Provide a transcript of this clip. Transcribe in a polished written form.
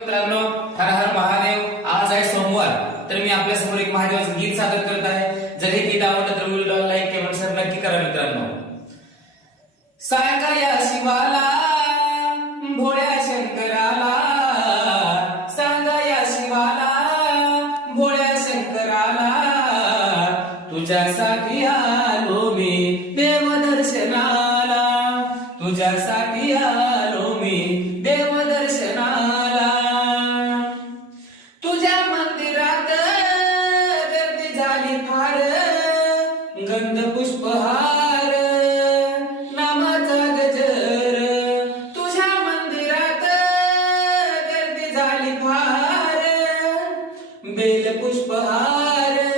मित्रांनो, हर हर महादेव. आज आहे सोमवार, तर मी आपल्या समोर एक महादेवाचं गीत सादर करत आहे. जर हे गीत आवडलं तर व्हिडिओला लाईक किंवा शेअर नक्की करा मित्रांनो. सांगा या शिवाला, भोळ्या शंकराला, सांगा या शिवाला, भोळ्या शंकराला, तुझ्यासाठी आलो मी देवदर्शनाला, तुझ्यासाठी आलो मी देवदर्शनाला. तुझ्या मंदिरात गर्दी झाली फार, गंध पुष्पहार नामाचा गजर. तुझ्या मंदिरात गर्दी झाली फार, बेल पुष्पहार